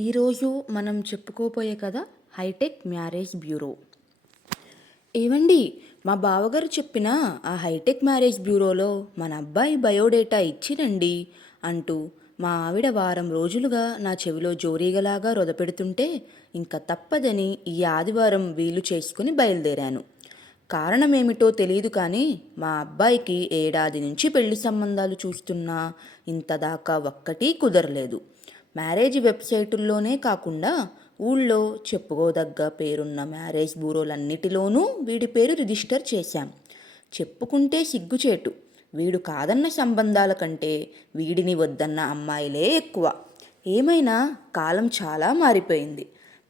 ఈరోజు మనం చెప్పుకోపోయే కథ హైటెక్ మ్యారేజ్ బ్యూరో. ఏవండి, మా బావగారు చెప్పిన ఆ హైటెక్ మ్యారేజ్ బ్యూరోలో మన అబ్బాయి బయోడేటా ఇచ్చిరండి అంటూ మా ఆవిడ వారం రోజులుగా నా చెవిలో జోరీగలాగా రొదపెడుతుంటే ఇంకా తప్పదని ఈ ఆదివారం వీలు చేసుకుని బయలుదేరాను. కారణమేమిటో తెలియదు కానీ మా అబ్బాయికి ఏడాది నుంచి పెళ్లి సంబంధాలు చూస్తున్నా ఇంతదాకా ఒక్కటీ కుదరలేదు. మ్యారేజ్ వెబ్సైటుల్లోనే కాకుండా ఊళ్ళో చెప్పుకోదగ్గ పేరున్న మ్యారేజ్ బ్యూరోలన్నిటిలోనూ వీడి పేరు రిజిస్టర్ చేశాం. చెప్పుకుంటే సిగ్గుచేటు, వీడు కాదన్న సంబంధాల కంటే వీడిని వద్దన్న అమ్మాయిలే ఎక్కువ. ఏమైనా కాలం చాలా మారిపోయింది.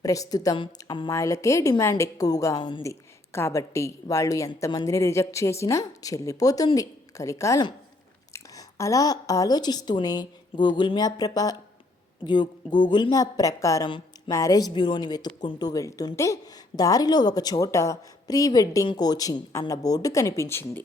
ప్రస్తుతం అమ్మాయిలకే డిమాండ్ ఎక్కువగా ఉంది కాబట్టి వాళ్ళు ఎంతమందిని రిజెక్ట్ చేసినా చెల్లిపోతుంది కలికాలం. అలా ఆలోచిస్తూనే గూగుల్ మ్యాప్ ప్రకారం మ్యారేజ్ బ్యూరోని వెతుక్కుంటూ వెళ్తుంటే దారిలో ఒక చోట ప్రీ వెడ్డింగ్ కోచింగ్ అన్న బోర్డు కనిపించింది.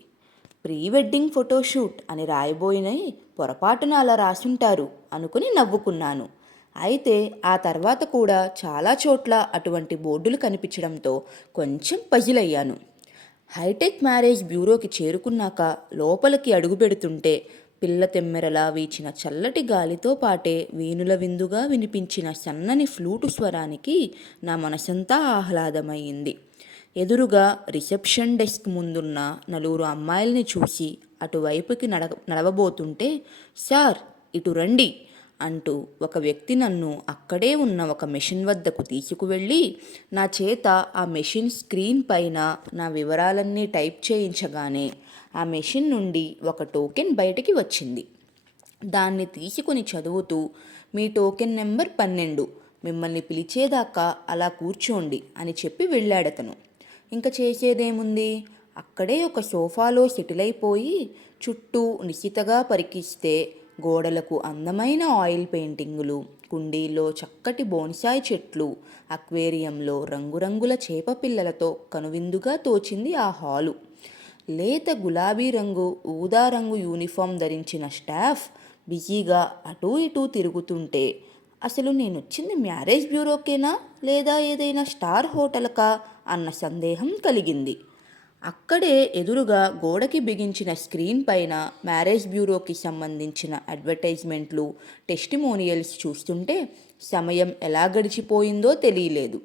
ప్రీ వెడ్డింగ్ ఫోటోషూట్ అని రాయబోయినవి పొరపాటున అలా రాసుంటారు అనుకుని నవ్వుకున్నాను. అయితే ఆ తర్వాత కూడా చాలా చోట్ల అటువంటి బోర్డులు కనిపించడంతో కొంచెం పజిల్ అయ్యాను. హైటెక్ మ్యారేజ్ బ్యూరోకి చేరుకున్నాక లోపలికి అడుగు పెడుతుంటే పిల్ల తెమ్మెరలా వీచిన చల్లటి గాలితో పాటే వీణుల విందుగా వినిపించిన సన్నని ఫ్లూటు స్వరానికి నా మనసంతా ఆహ్లాదమయ్యింది. ఎదురుగా రిసెప్షన్ డెస్క్ ముందున్న నలుగురు అమ్మాయిల్ని చూసి అటువైపుకి నడవబోతుంటే, సార్ ఇటు రండి అంటూ ఒక వ్యక్తి నన్ను అక్కడే ఉన్న ఒక మెషిన్ వద్దకు తీసుకువెళ్ళి నా చేత ఆ మెషిన్ స్క్రీన్ పైన నా వివరాలన్నీ టైప్ చేయించగానే ఆ మెషిన్ నుండి ఒక టోకెన్ బయటికి వచ్చింది. దాన్ని తీసుకుని చదువుతూ, మీ టోకెన్ నెంబర్ 12, మిమ్మల్ని పిలిచేదాకా అలా కూర్చోండి అని చెప్పి వెళ్ళాడతను. ఇంకా చేసేదేముంది, అక్కడే ఒక సోఫాలో సెటిల్ అయిపోయి చుట్టూ నిశితగా పరికిస్తే గోడలకు అందమైన ఆయిల్ పెయింటింగులు, కుండీల్లో చక్కటి బోన్సాయ్ చెట్లు, అక్వేరియంలో రంగురంగుల చేప పిల్లలతో కనువిందుగా తోచింది ఆ హాలు. లేత గులాబీ రంగు, ఊదా రంగు యూనిఫామ్ ధరించిన స్టాఫ్ బిజీగా అటూ ఇటూ తిరుగుతుంటే అసలు నేనొచ్చింది మ్యారేజ్ బ్యూరోకేనా లేదా ఏదైనా స్టార్ హోటల్కా అన్న సందేహం కలిగింది. అక్కడే ఎదురుగా గోడకి బిగించిన స్క్రీన్ పైన మ్యారేజ్ బ్యూరోకి సంబంధించిన అడ్వర్టైజ్మెంట్లు, టెస్టిమోనియల్స్ చూస్తుంటే సమయం ఎలా గడిచిపోయిందో తెలియలేదు.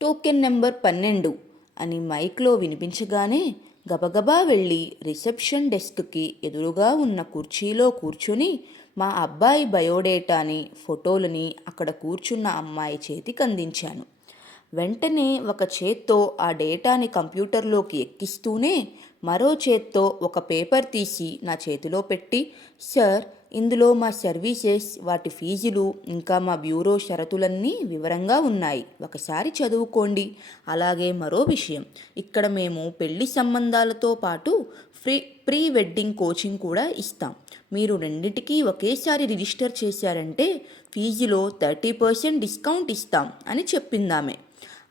టోకెన్ నెంబర్ 12 అని మైక్లో వినిపించగానే గబగబా వెళ్ళి రిసెప్షన్ డెస్క్కి ఎదురుగా ఉన్న కుర్చీలో కూర్చుని మా అబ్బాయి బయోడేటాని, ఫోటోలని అక్కడ కూర్చున్న అమ్మాయి చేతికి అందించాను. వెంటనే ఒక చేత్తో ఆ డేటాని కంప్యూటర్లోకి ఎక్కిస్తూనే మరో చేత్తో ఒక పేపర్ తీసి నా చేతిలో పెట్టి, సార్ ఇందులో మా సర్వీసెస్, వాటి ఫీజులు, ఇంకా మా బ్యూరో షరతులన్నీ వివరంగా ఉన్నాయి, ఒకసారి చదువుకోండి. అలాగే మరో విషయం, ఇక్కడ మేము పెళ్లి సంబంధాలతో పాటు ప్రీ వెడ్డింగ్ కోచింగ్ కూడా ఇస్తాం. మీరు రెండింటికి ఒకేసారి రిజిస్టర్ చేశారంటే ఫీజులో 30% డిస్కౌంట్ ఇస్తాం అని చెప్పిందామె.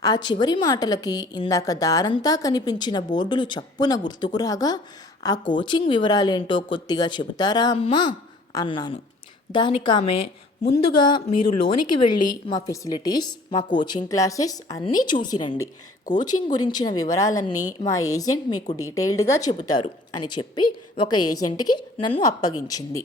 ఆ చివరి మాటలకి ఇందాక దారంతా కనిపించిన బోర్డులు చప్పున గుర్తుకురాగా, ఆ కోచింగ్ వివరాలేంటో కొద్దిగా చెబుతారా అమ్మా అన్నాను. దానికామె, ముందుగా మీరు లోనికి వెళ్ళి మా ఫెసిలిటీస్, మా కోచింగ్ క్లాసెస్ అన్నీ చూసిరండి. కోచింగ్ గురించిన వివరాలన్నీ మా ఏజెంట్ మీకు డీటెయిల్డ్గా చెబుతారు అని చెప్పి ఒక ఏజెంట్కి నన్ను అప్పగించింది.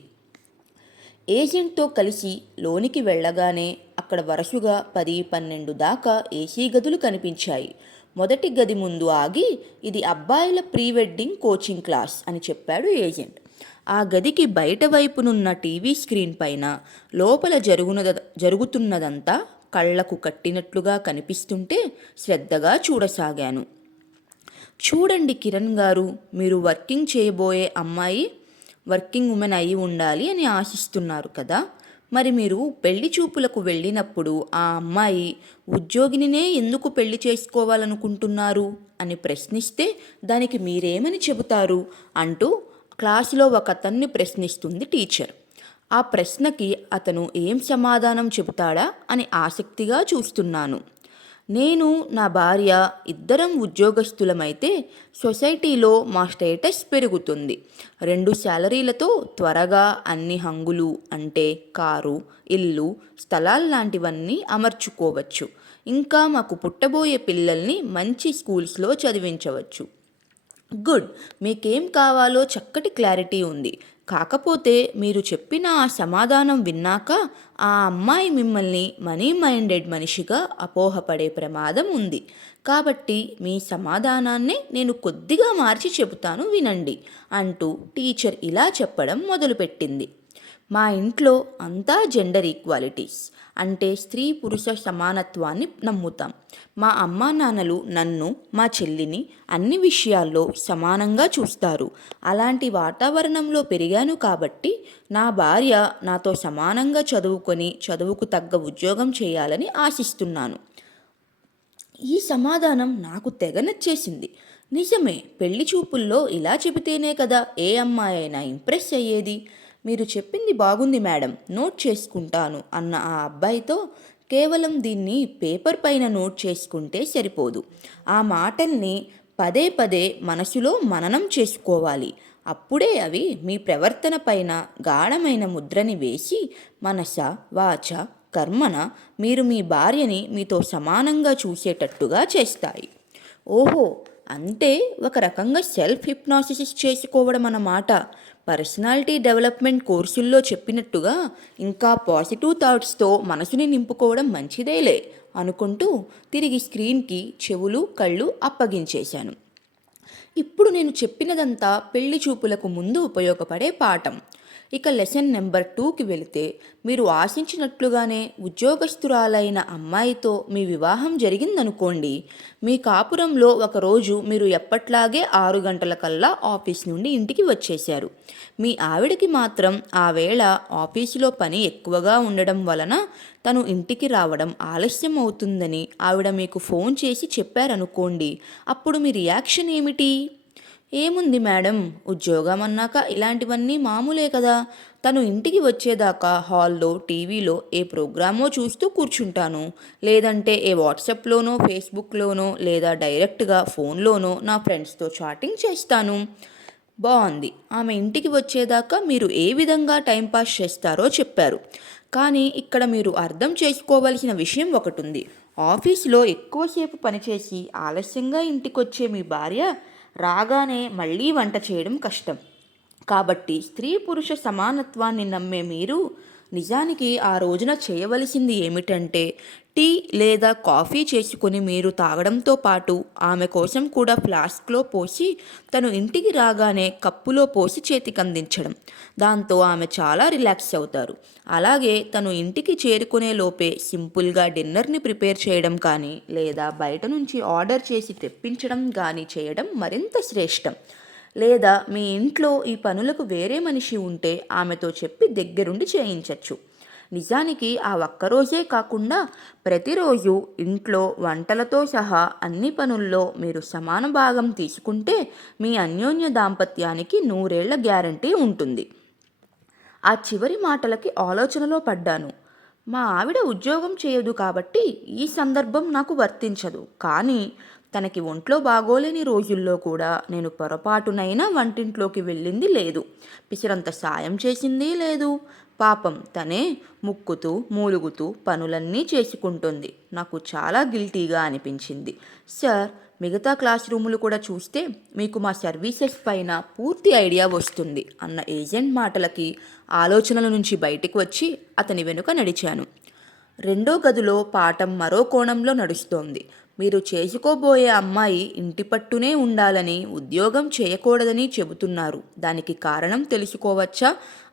ఏజెంట్తో కలిసి లోనికి వెళ్ళగానే అక్కడ వరుసగా 10-12 దాకా ఏసీ గదులు కనిపించాయి. మొదటి గది ముందు ఆగి, ఇది అబ్బాయిల ప్రీ వెడ్డింగ్ కోచింగ్ క్లాస్ అని చెప్పాడు ఏజెంట్. ఆ గదికి బయట వైపునున్న టీవీ స్క్రీన్ పైన లోపల జరుగుతున్నదంతా కళ్లకు కట్టినట్లుగా కనిపిస్తుంటే శ్రద్ధగా చూడసాగాను. చూడండి కిరణ్ గారు, మీరు వర్కింగ్ చేయబోయే అమ్మాయి వర్కింగ్ ఉమెన్ అయి ఉండాలి అని ఆశిస్తున్నారు కదా. మరి మీరు పెళ్లి చూపులకు వెళ్ళినప్పుడు ఆ అమ్మాయి ఉద్యోగినినే ఎందుకు పెళ్లి చేసుకోవాలనుకుంటున్నారు అని ప్రశ్నిస్తే దానికి మీరేమని చెబుతారు అంటూ క్లాసులో ఒక అతన్ని ప్రశ్నిస్తుంది టీచర్. ఆ ప్రశ్నకి అతను ఏం సమాధానం చెబుతాడా అని ఆసక్తిగా చూస్తున్నాను. నేను నా భార్య ఇద్దరం ఉద్యోగస్తులమైతే సొసైటీలో మా స్టేటస్ పెరుగుతుంది. 2 శాలరీలతో త్వరగా అన్ని హంగులు అంటే కారు, ఇల్లు, స్థలాల్లాంటివన్నీ అమర్చుకోవచ్చు. ఇంకా మాకు పుట్టబోయే పిల్లల్ని మంచి స్కూల్స్లో చదివించవచ్చు. గుడ్. మీకేం కావాలో చక్కటి క్లారిటీ ఉంది. కాకపోతే మీరు చెప్పిన ఆ సమాధానం విన్నాక ఆ అమ్మాయి మిమ్మల్ని మనీ మైండెడ్ మనిషిగా అపోహపడే ప్రమాదం ఉంది. కాబట్టి మీ సమాధానాన్నే నేను కొద్దిగా మార్చి చెబుతాను వినండి అంటూ టీచర్ ఇలా చెప్పడం మొదలుపెట్టింది. మా ఇంట్లో అంతా జెండర్ ఈక్వాలిటీస్ అంటే స్త్రీ పురుష సమానత్వాన్ని నమ్ముతాం. మా అమ్మా నాన్నలు నన్ను, మా చెల్లిని అన్ని విషయాల్లో సమానంగా చూస్తారు. అలాంటి వాతావరణంలో పెరిగాను కాబట్టి నా భార్య నాతో సమానంగా చదువుకొని చదువుకు తగ్గ ఉద్యోగం చేయాలని ఆశిస్తున్నాను. ఈ సమాధానం నాకు తెగ నచ్చేసింది. నిజమే, పెళ్లి చూపుల్లో ఇలా చెబితేనే కదా ఏ అమ్మాయి అయినా ఇంప్రెస్ అయ్యేది. మీరు చెప్పింది బాగుంది మేడం, నోట్ చేసుకుంటాను అన్న ఆ అబ్బాయితో కేవలం దీన్ని పేపర్ పైన నోట్ చేసుకుంటే సరిపోదు. ఆ మాటల్ని పదే పదే మనసులో మననం చేసుకోవాలి. అప్పుడే అవి మీ ప్రవర్తన పైన గాఢమైన ముద్రని వేసి మనస, వాచ, కర్మన మీరు మీ భార్యని మీతో సమానంగా చూసేటట్టుగా చేస్తాయి. ఓహో, అంటే ఒక రకంగా సెల్ఫ్ హిప్నాసిస్ చేసుకోవడం అన్నమాట. పర్సనాలిటీ డెవలప్మెంట్ కోర్సుల్లో చెప్పినట్టుగా ఇంకా పాజిటివ్ థాట్స్తో మనసుని నింపుకోవడం మంచిదేలే అనుకుంటూ తిరిగి స్క్రీన్కి చెవులు కళ్ళు అప్పగించేశాను. ఇప్పుడు నేను చెప్పినదంతా పెళ్లి చూపులకు ముందు ఉపయోగపడే పాఠం. ఇక లెసన్ నెంబర్ 2కి వెళితే, మీరు ఆశించినట్లుగానే ఉద్యోగస్తురాలైన అమ్మాయితో మీ వివాహం జరిగిందనుకోండి. మీ కాపురంలో ఒకరోజు మీరు ఎప్పట్లాగే 6 గంటలకల్లా ఆఫీస్ నుండి ఇంటికి వచ్చేశారు. మీ ఆవిడకి మాత్రం ఆ వేళ ఆఫీసులో పని ఎక్కువగా ఉండడం వలన తను ఇంటికి రావడం ఆలస్యం అవుతుందని ఆవిడ మీకు ఫోన్ చేసి చెప్పారనుకోండి. అప్పుడు మీ రియాక్షన్ ఏమిటి? ఏముంది మేడం, ఉద్యోగం అన్నాక ఇలాంటివన్నీ మామూలే కదా. తను ఇంటికి వచ్చేదాకా హాల్లో టీవీలో ఏ ప్రోగ్రామో చూస్తూ కూర్చుంటాను. లేదంటే ఏ వాట్సాప్లోనో ఫేస్బుక్లోనో లేదా డైరెక్ట్గా ఫోన్లోనో నా ఫ్రెండ్స్తో చాటింగ్ చేస్తాను. బాగుంది. ఆమె ఇంటికి వచ్చేదాకా మీరు ఏ విధంగా టైంపాస్ చేస్తారో చెప్పారు. కానీ ఇక్కడ మీరు అర్థం చేసుకోవలసిన విషయం ఒకటి ఉంది. ఆఫీసులో ఎక్కువసేపు పనిచేసి ఆలస్యంగా ఇంటికొచ్చే మీ భార్య రాగానే మళ్ళీ వంట చేయడం కష్టం. కాబట్టి స్త్రీ పురుష సమానత్వాన్ని నమ్మే మీరు నిజానికి ఆ రోజున చేయవలసింది ఏమిటంటే టీ లేదా కాఫీ చేసుకుని మీరు తాగడంతో పాటు ఆమె కోసం కూడా ఫ్లాస్క్లో పోసి తను ఇంటికి రాగానే కప్పులో పోసి చేతికందించడం. దాంతో ఆమె చాలా రిలాక్స్ అవుతారు. అలాగే తను ఇంటికి చేరుకునే లోపే సింపుల్గా డిన్నర్ని ప్రిపేర్ చేయడం కానీ లేదా బయట నుంచి ఆర్డర్ చేసి తెప్పించడం కానీ చేయడం మరింత శ్రేష్టం. లేదా మీ ఇంట్లో ఈ పనులకు వేరే మనిషి ఉంటే ఆమెతో చెప్పి దగ్గరుండి చేయించవచ్చు. నిజానికి ఆ ఒక్కరోజే కాకుండా ప్రతిరోజు ఇంట్లో వంటలతో సహా అన్ని పనుల్లో మీరు సమాన భాగం తీసుకుంటే మీ అన్యోన్య దాంపత్యానికి 100 ఏళ్ల గ్యారంటీ ఉంటుంది. ఆ చివరి మాటలకి ఆలోచనలో పడ్డాను. మా ఆవిడ ఉద్యోగం చేయదు కాబట్టి ఈ సందర్భం నాకు వర్తించదు. కానీ తనకి ఒంట్లో బాగోలేని రోజుల్లో కూడా నేను పొరపాటునైనా వంటింట్లోకి వెళ్ళింది లేదు. పిసరంత సాయం చేసింది లేదు. పాపం తనే ముక్కుతూ మూలుగుతూ పనులన్నీ చేసుకుంటుంది. నాకు చాలా గిల్టీగా అనిపించింది. సార్, మిగతా క్లాస్ రూములు కూడా చూస్తే మీకు మా సర్వీసెస్ పైన పూర్తి ఐడియా వస్తుంది అన్న ఏజెంట్ మాటలకి ఆలోచనల నుంచి బయటికి వచ్చి అతని వెనుక నడిచాను. 2వ గదిలో పాఠం మరో కోణంలో నడుస్తోంది. మీరు చేసుకోబోయే అమ్మాయి ఇంటి పట్టునే ఉండాలని, ఉద్యోగం చేయకూడదని చెబుతున్నారు. దానికి కారణం తెలుసుకోవచ్చా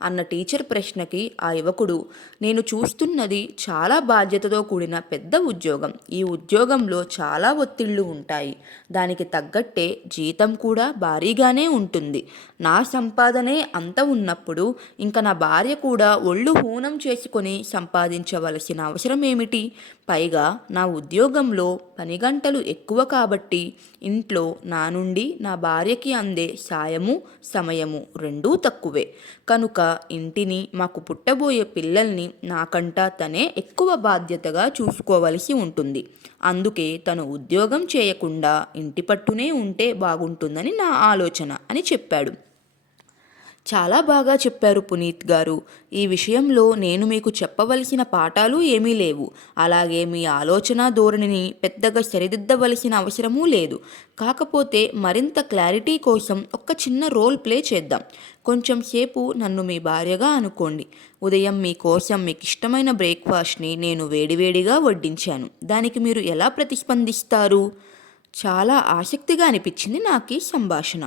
అన్న టీచర్ ప్రశ్నకి ఆ యువకుడు, నేను చూస్తున్నది చాలా బాధ్యతతో కూడిన పెద్ద ఉద్యోగం. ఈ ఉద్యోగంలో చాలా ఒత్తిళ్లు ఉంటాయి. దానికి తగ్గట్టే జీతం కూడా భారీగానే ఉంటుంది. నా సంపాదనే అంత ఉన్నప్పుడు ఇంకా నా భార్య కూడా ఒళ్ళు హూనం చేసుకొని సంపాదించవలసిన అవసరం ఏమిటి? పైగా నా ఉద్యోగంలో పని గంటలు ఎక్కువ కాబట్టి ఇంట్లో నా నుండి నా భార్యకి అందే సాయము సమయము రెండూ తక్కువే. కనుక ఇంటిని, మాకు పుట్టబోయే పిల్లల్ని నాకంటా తనే ఎక్కువ బాధ్యతగా చూసుకోవలసి ఉంటుంది. అందుకే తను ఉద్యోగం చేయకుండా ఇంటి పట్టునే ఉంటే బాగుంటుందని నా ఆలోచన అని చెప్పాడు. చాలా బాగా చెప్పారు పునీత్ గారు. ఈ విషయంలో నేను మీకు చెప్పవలసిన పాఠాలు ఏమీ లేవు. అలాగే మీ ఆలోచన ధోరణిని పెద్దగా సరిదిద్దవలసిన అవసరమూ లేదు. కాకపోతే మరింత క్లారిటీ కోసం ఒక చిన్న రోల్ ప్లే చేద్దాం. కొంచెం సేపు నన్ను మీ భార్యగా అనుకోండి. ఉదయం మీకోసం మీకు ఇష్టమైన బ్రేక్ఫాస్ట్ని నేను వేడివేడిగా వడ్డించాను. దానికి మీరు ఎలా ప్రతిస్పందిస్తారు? చాలా ఆసక్తిగా అనిపించింది నాకు ఈ సంభాషణ.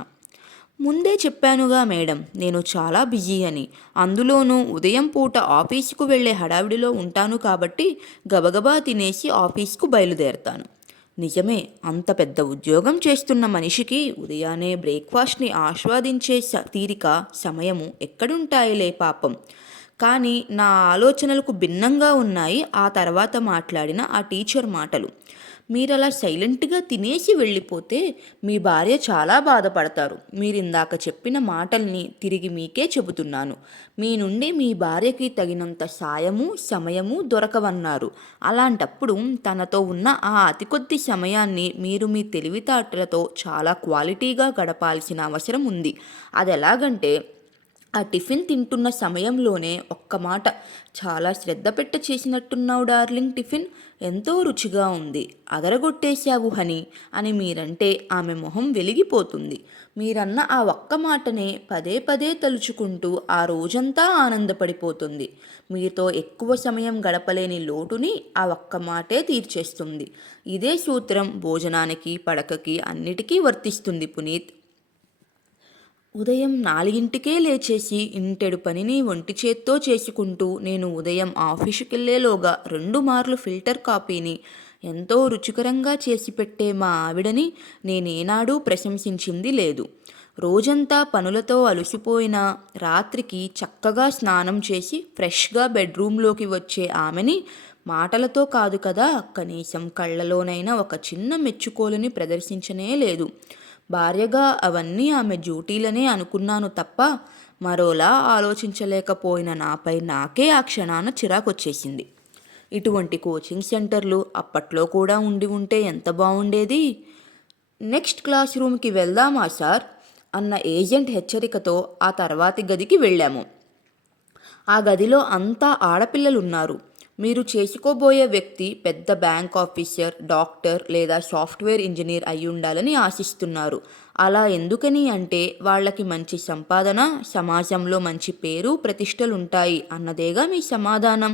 ముందే చెప్పానుగా మేడం, నేను చాలా బిజీ అని. అందులోనూ ఉదయం పూట ఆఫీసుకు వెళ్ళే హడావిడిలో ఉంటాను కాబట్టి గబగబా తినేసి ఆఫీస్కు బయలుదేరతాను. నిజమే, అంత పెద్ద ఉద్యోగం చేస్తున్న మనిషికి ఉదయాన్నే బ్రేక్ఫాస్ట్ని ఆస్వాదించే తీరిక, సమయము ఎక్కడుంటాయిలే పాపం. కానీ నా ఆలోచనలకు భిన్నంగా ఉన్నాయి ఆ తర్వాత మాట్లాడిన ఆ టీచర్ మాటలు. మీరలా సైలెంట్గా తినేసి వెళ్ళిపోతే మీ భార్య చాలా బాధపడతారు. మీరిందాక చెప్పిన మాటల్ని తిరిగి మీకే చెబుతున్నాను. మీ నుండి మీ భార్యకి తగినంత సాయము, సమయము దొరకవన్నారు. అలాంటప్పుడు తనతో ఉన్న ఆ అతి కొద్ది సమయాన్ని మీరు మీ తెలివితేటలతో చాలా క్వాలిటీగా గడపాల్సిన అవసరం ఉంది. అది ఎలాగంటే, ఆ టిఫిన్ తింటున్న సమయంలోనే ఒక్క మాట, చాలా శ్రద్ధ పెట్ట చేసినట్టున్నావు డార్లింగ్, టిఫిన్ ఎంతో రుచిగా ఉంది, అదరగొట్టేశావు హనీ అని మీరంటే ఆమె మొహం వెలిగిపోతుంది. మీరన్న ఆ ఒక్క మాటనే పదే పదే తలుచుకుంటూ ఆ రోజంతా ఆనందపడిపోతుంది. మీతో ఎక్కువ సమయం గడపలేని లోటుని ఆ ఒక్క మాటే తీర్చేస్తుంది. ఇదే సూత్రం భోజనానికి, పడకకి అన్నిటికీ వర్తిస్తుంది పునీత్. ఉదయం 4కే లేచేసి ఇంటెడు పనిని ఒంటి చేత్తో చేసుకుంటూ నేను ఉదయం ఆఫీసుకెళ్లేలోగా 2 మార్లు ఫిల్టర్ కాఫీని ఎంతో రుచికరంగా చేసి పెట్టే మా ఆవిడని నేనేనాడూ ప్రశంసించింది లేదు. రోజంతా పనులతో అలసిపోయిన రాత్రికి చక్కగా స్నానం చేసి ఫ్రెష్గా బెడ్రూమ్లోకి వచ్చే ఆమెని మాటలతో కాదు కదా, కనీసం కళ్ళలోనైనా ఒక చిన్న మెచ్చుకోలుని ప్రదర్శించనే లేదు. భార్యగా అవన్నీ ఆమె డ్యూటీలనే అనుకున్నాను తప్ప మరోలా ఆలోచించలేకపోయిన నాపై నాకే ఆ క్షణాన చిరాకొచ్చేసింది. ఇటువంటి కోచింగ్ సెంటర్లు అప్పట్లో కూడా ఉండి ఉంటే ఎంత బాగుండేది. నెక్స్ట్ క్లాస్ రూమ్కి వెళ్దామా సార్ అన్న ఏజెంట్ హెచ్చరికతో ఆ తర్వాతి గదికి వెళ్ళాము. ఆ గదిలో అంతా ఆడపిల్లలున్నారు. మీరు చేసుకోబోయే వ్యక్తి పెద్ద బ్యాంక్ ఆఫీసర్, డాక్టర్ లేదా సాఫ్ట్వేర్ ఇంజనీర్ అయ్యుండాలని ఆశిస్తున్నారు. అలా ఎందుకని అంటే వాళ్ళకి మంచి సంపాదన, సమాజంలో మంచి పేరు ప్రతిష్టలుంటాయి అన్నదేగా మీ సమాధానం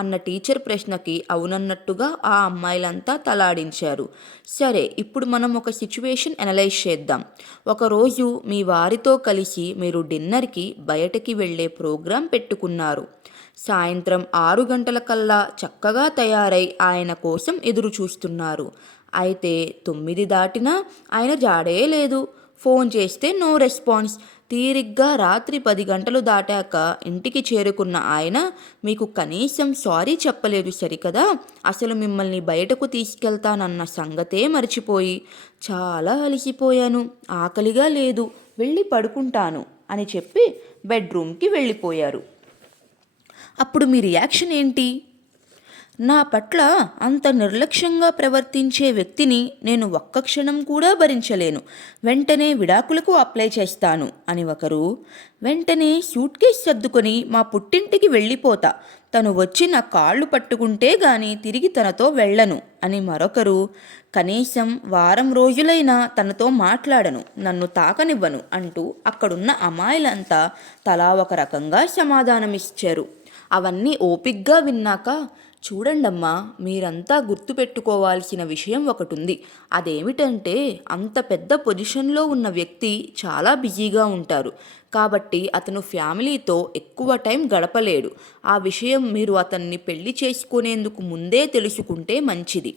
అన్న టీచర్ ప్రశ్నకి అవునన్నట్టుగా ఆ అమ్మాయిలంతా తలాడించారు. సరే, ఇప్పుడు మనం ఒక సిచ్యువేషన్ అనలైజ్ చేద్దాం. ఒకరోజు మీ వారితో కలిసి మీరు డిన్నర్కి బయటకి వెళ్ళే ప్రోగ్రాం పెట్టుకున్నారు. సాయంత్రం 6 గంటలకల్లా చక్కగా తయారై ఆయన కోసం ఎదురు చూస్తున్నారు. అయితే 9 దాటినా ఆయన జాడే లేదు. ఫోన్ చేస్తే నో రెస్పాన్స్. తీరిగ్గా రాత్రి 10 గంటలు దాటాక ఇంటికి చేరుకున్న ఆయన మీకు కనీసం సారీ చెప్పలేదు సరికదా, అసలు మిమ్మల్ని బయటకు తీసుకెళ్తానన్న సంగతే మర్చిపోయి, చాలా అలసిపోయాను, ఆకలిగా లేదు, వెళ్ళి పడుకుంటాను అని చెప్పి బెడ్రూమ్కి వెళ్ళిపోయారు. అప్పుడు మీ రియాక్షన్ ఏంటి? నా పట్ల అంత నిర్లక్ష్యంగా ప్రవర్తించే వ్యక్తిని నేను ఒక్క క్షణం కూడా భరించలేను, వెంటనే విడాకులకు అప్లై చేస్తాను అని ఒకరు, వెంటనే సూట్ కేస్ సర్దుకొని మా పుట్టింటికి వెళ్ళిపోతా, తను వచ్చి నా కాళ్ళు పట్టుకుంటే గాని తిరిగి తనతో వెళ్ళను అని మరొకరు, కనీసం వారం రోజులైనా తనతో మాట్లాడను, నన్ను తాకనివ్వను అంటూ అక్కడున్న అమ్మాయిలంతా తలా ఒక రకంగా సమాధానమిచ్చారు. అవన్నీ ఓపిగ్గా విన్నాక, చూడండమ్మా, మీరంతా గుర్తుపెట్టుకోవాల్సిన విషయం ఒకటుంది. అదేమిటంటే, అంత పెద్ద పొజిషన్లో ఉన్న వ్యక్తి చాలా బిజీగా ఉంటారు. కాబట్టి అతను ఫ్యామిలీతో ఎక్కువ టైం గడపలేడు. ఆ విషయం మీరు అతన్ని పెళ్లి చేసుకునేందుకు ముందే తెలుసుకుంటే మంచిది.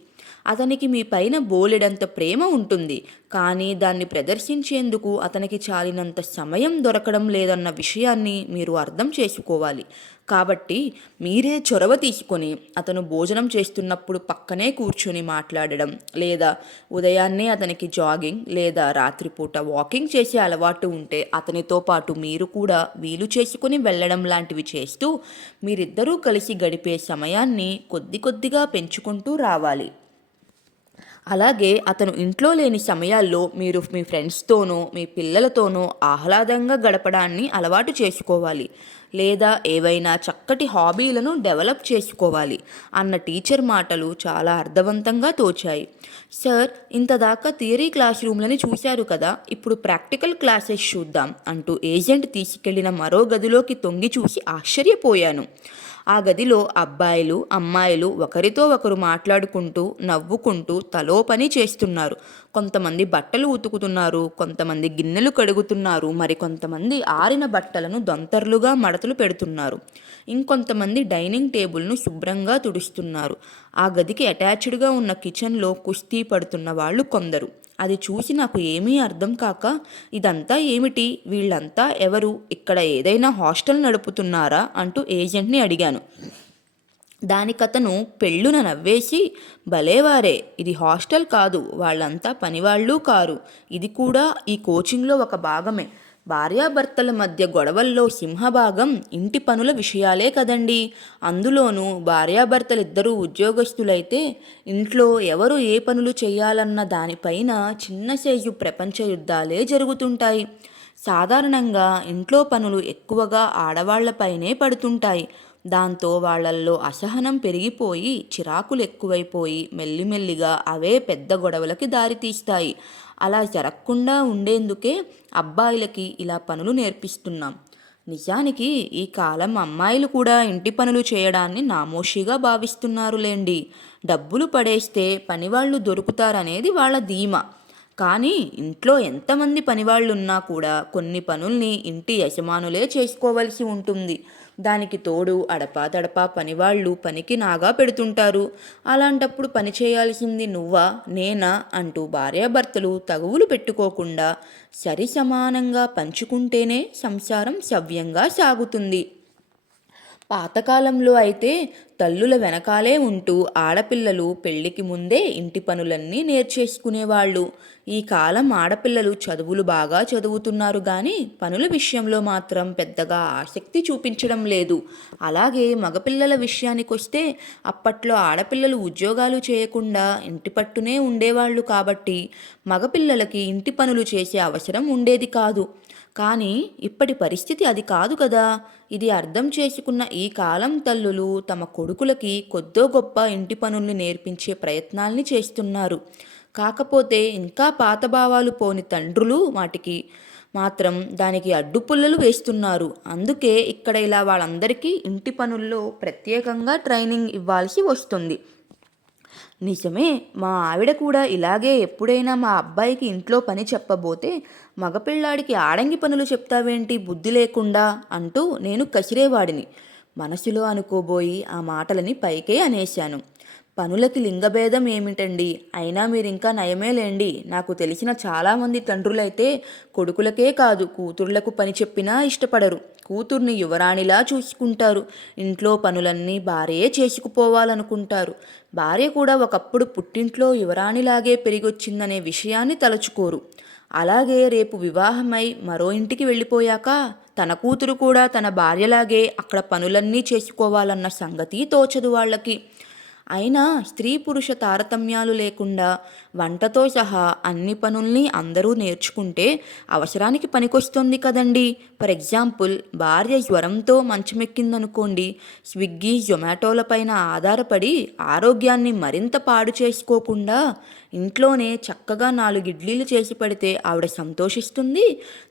అతనికి మీ పైన బోలెడంత ప్రేమ ఉంటుంది, కానీ దాన్ని ప్రదర్శించేందుకు అతనికి చాలినంత సమయం దొరకడం లేదన్న విషయాన్ని మీరు అర్థం చేసుకోవాలి. కాబట్టి మీరే చొరవ తీసుకొని అతను భోజనం చేస్తున్నప్పుడు పక్కనే కూర్చొని మాట్లాడడం, లేదా ఉదయాన్నే అతనికి జాగింగ్ లేదా రాత్రిపూట వాకింగ్ చేసే అలవాటు ఉంటే అతనితో పాటు మీరు కూడా వీలు చేసుకుని వెళ్ళడం లాంటివి చేస్తూ మీరిద్దరూ కలిసి గడిపే సమయాన్ని కొద్ది కొద్దిగా పెంచుకుంటూ రావాలి. అలాగే అతను ఇంట్లో లేని సమయాల్లో మీరు మీ ఫ్రెండ్స్తోనో మీ పిల్లలతోనో ఆహ్లాదంగా గడపడాన్ని అలవాటు చేసుకోవాలి, లేదా ఏవైనా చక్కటి హాబీలను డెవలప్ చేసుకోవాలి అన్న టీచర్ మాటలు చాలా అర్థవంతంగా తోచాయి. సార్, ఇంతదాకా థియరీ క్లాస్ రూమ్లని చూశారు కదా, ఇప్పుడు ప్రాక్టికల్ క్లాసెస్ చూద్దాం అంటూ ఏజెంట్ తీసుకెళ్లిన మరో గదిలోకి తొంగి చూసి ఆశ్చర్యపోయాను. ఆ గదిలో అబ్బాయిలు అమ్మాయిలు ఒకరితో ఒకరు మాట్లాడుకుంటూ నవ్వుకుంటూ తలో పని చేస్తున్నారు. కొంతమంది బట్టలు ఉతుకుతున్నారు, కొంతమంది గిన్నెలు కడుగుతున్నారు, మరి కొంతమంది ఆరిన బట్టలను దొంతర్లుగా మడతలు పెడుతున్నారు, ఇంకొంతమంది డైనింగ్ టేబుల్ను శుభ్రంగా తుడుస్తున్నారు. ఆ గదికి అటాచ్డ్గా ఉన్న కిచెన్లో కుస్తీ పడుతున్న వాళ్ళు కొందరు. అది చూసి నాకు ఏమీ అర్థం కాక, ఇదంతా ఏమిటి, వీళ్ళంతా ఎవరు, ఇక్కడ ఏదైనా హాస్టల్ నడుపుతున్నారా అంటూ ఏజెంట్ని అడిగాను. దానికతను పెళ్ళున నవ్వేసి, భలేవారే, ఇది హాస్టల్ కాదు, వాళ్ళంతా పనివాళ్ళు కారు, ఇది కూడా ఈ కోచింగ్లో ఒక భాగమే. భార్యాభర్తల మధ్య గొడవల్లో సింహభాగం ఇంటి పనుల విషయాలే కదండి. అందులోనూ భార్యాభర్తలిద్దరూ ఉద్యోగస్తులైతే ఇంట్లో ఎవరు ఏ పనులు చేయాలన్న దానిపైన చిన్న సైజు ప్రపంచ యుద్ధాలే జరుగుతుంటాయి. సాధారణంగా ఇంట్లో పనులు ఎక్కువగా ఆడవాళ్లపైనే పడుతుంటాయి. దాంతో వాళ్ళల్లో అసహనం పెరిగిపోయి చిరాకులు ఎక్కువైపోయి మెల్లిమెల్లిగా అవే పెద్ద గొడవలకి దారితీస్తాయి. అలా జరగకుండా ఉండేందుకే అబ్బాయిలకి ఇలా పనులు నేర్పిస్తున్నాం. నిజానికి ఈ కాలం అమ్మాయిలు కూడా ఇంటి పనులు చేయడాన్ని నామోషిగా భావిస్తున్నారులేండి. డబ్బులు పడేస్తే పనివాళ్ళు దొరుకుతారనేది వాళ్ళ ధీమా. కానీ ఇంట్లో ఎంతమంది పనివాళ్ళున్నా కూడా కొన్ని పనుల్ని ఇంటి యజమానులే చేసుకోవలసి ఉంటుంది. దానికి తోడు అడపాదడపా పనివాళ్ళు పనికి నాగా పెడుతుంటారు. అలాంటప్పుడు పని చేయాల్సింది నువ్వా నేనా అంటూ భార్యాభర్తలు తగువులు పెట్టుకోకుండా సరి సమానంగా పంచుకుంటేనే సంసారం సవ్యంగా సాగుతుంది. పాతకాలంలో అయితే తల్లుల వెనకాలే ఉంటూ ఆడపిల్లలు పెళ్లికి ముందే ఇంటి పనులన్నీ నేర్చేసుకునేవాళ్ళు. ఈ కాలం ఆడపిల్లలు చదువులు బాగా చదువుతున్నారు కానీ పనుల విషయంలో మాత్రం పెద్దగా ఆసక్తి చూపించడం లేదు. అలాగే మగపిల్లల విషయానికొస్తే అప్పట్లో ఆడపిల్లలు ఉద్యోగాలు చేయకుండా ఇంటి పట్టునే ఉండేవాళ్ళు కాబట్టి మగపిల్లలకి ఇంటి పనులు చేసే అవసరం ఉండేది కాదు. కానీ ఇప్పటి పరిస్థితి అది కాదు కదా. ఇది అర్థం చేసుకున్న ఈ కాలం తల్లులు తమ కొడుకులకి కొద్దో గొప్ప ఇంటి పనుల్ని నేర్పించే ప్రయత్నాల్ని చేస్తున్నారు. కాకపోతే ఇంకా పాత భావాలు పోని తండ్రులు వాటికి మాత్రం దానికి అడ్డుపుల్లలు వేస్తున్నారు. అందుకే ఇక్కడ ఇలా వాళ్ళందరికీ ఇంటి పనుల్లో ప్రత్యేకంగా ట్రైనింగ్ ఇవ్వాల్సి వస్తుంది. నిజమే, మా ఆవిడ కూడా ఇలాగే ఎప్పుడైనా మా అబ్బాయికి ఇంట్లో పని చెప్పబోతే, మగపిల్లాడికి ఆడంగి పనులు చెప్తావేంటి బుద్ధి లేకుండా అంటూ నేను కసిరేవాడిని. మనసులో అనుకోబోయి ఆ మాటలని పైకే అనేశాను. పనులకి లింగభేదం ఏమిటండి, అయినా మీరింకా నయమేలేండి. నాకు తెలిసిన చాలామంది తండ్రులైతే కొడుకులకే కాదు కూతుర్లకు పని చెప్పినా ఇష్టపడరు. కూతుర్ని యువరాణిలా చూసుకుంటారు. ఇంట్లో పనులన్నీ భార్యే చేసుకుపోవాలనుకుంటారు. భార్య కూడా ఒకప్పుడు పుట్టింట్లో యువరాణిలాగే పెరిగొచ్చిందనే విషయాన్ని తలచుకోరు. అలాగే రేపు వివాహమై మరో ఇంటికి వెళ్ళిపోయాక తన కూతురు కూడా తన భార్యలాగే అక్కడ పనులన్నీ చేసుకోవాలన్న సంగతి తోచదు వాళ్ళకి. అయినా స్త్రీ పురుష తారతమ్యాలు లేకుండా వంటతో సహా అన్ని పనుల్ని అందరూ నేర్చుకుంటే అవసరానికి పనికొస్తుంది కదండి. ఫర్ ఎగ్జాంపుల్, భార్య జ్వరంతో మంచమెక్కిందనుకోండి, స్విగ్గీ జొమాటోలపైన ఆధారపడి ఆరోగ్యాన్ని మరింత పాడు చేసుకోకుండా ఇంట్లోనే చక్కగా 4 ఇడ్లీలు చేసి పెడితే ఆవిడ సంతోషిస్తుంది,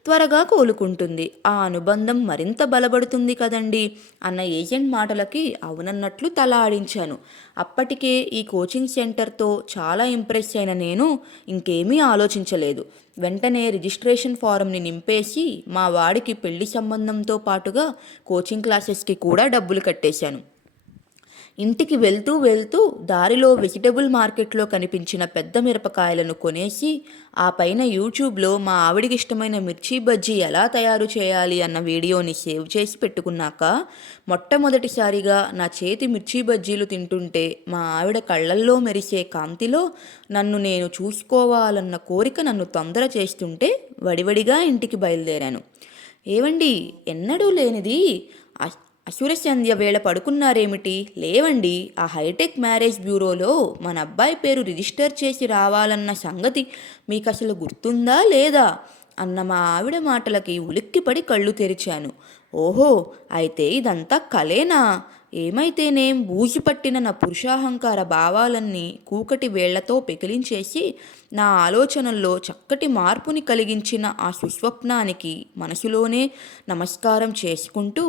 త్వరగా కోలుకుంటుంది. ఆ అనుబంధం మరింత బలపడుతుంది కదండి అన్న ఏజెంట్ మాటలకి అవునన్నట్లు తల ఆడించాను. అప్పటికే ఈ కోచింగ్ సెంటర్తో చాలా ఇంప్రెస్ అయిన నేను ఇంకేమీ ఆలోచించలేదు. వెంటనే రిజిస్ట్రేషన్ ఫారంని నింపేసి మా వాడికి పెళ్లి సంబంధంతో పాటుగా కోచింగ్ క్లాసెస్కి కూడా డబ్బులు కట్టేశాను. ఇంటికి వెళ్తూ వెళ్తూ దారిలో వెజిటబుల్ మార్కెట్లో కనిపించిన పెద్ద మిరపకాయలను కొనేసి ఆ పైన యూట్యూబ్లో మా ఆవిడికి ఇష్టమైన మిర్చి బజ్జీ ఎలా తయారు చేయాలి అన్న వీడియోని సేవ్ చేసి పెట్టుకున్నాక మొట్టమొదటిసారిగా నా చేతి మిర్చి బజ్జీలు తింటుంటే మా ఆవిడ కళ్ళల్లో మెరిసే కాంతిలో నన్ను నేను చూసుకోవాలన్న కోరిక నన్ను తొందర చేస్తుంటే వడివడిగా ఇంటికి బయలుదేరాను. ఏవండి, ఎన్నడూ లేనిది అసుర సంధ్య వేళ పడుకున్నారేమిటి? లేవండి, ఆ హైటెక్ మ్యారేజ్ బ్యూరోలో మన అబ్బాయి పేరు రిజిస్టర్ చేసి రావాలన్న సంగతి మీకసలు గుర్తుందా లేదా అన్న మా ఆవిడ మాటలకి ఉలిక్కిపడి కళ్ళు తెరిచాను. ఓహో, అయితే ఇదంతా కలేనా? ఏమైతేనేం, బూజు పట్టిన నా పురుషాహంకార భావాలన్నీ కూకటి వేళ్లతో పెకిలించేసి నా ఆలోచనల్లో చక్కటి మార్పుని కలిగించిన ఆ సుస్వప్నానికి మనసులోనే నమస్కారం చేసుకుంటూ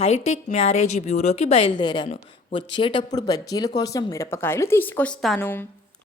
హైటెక్ మ్యారేజ్ బ్యూరోకి బయలుదేరాను. వచ్చేటప్పుడు బజ్జీల కోసం మిరపకాయలు తీసుకొస్తాను.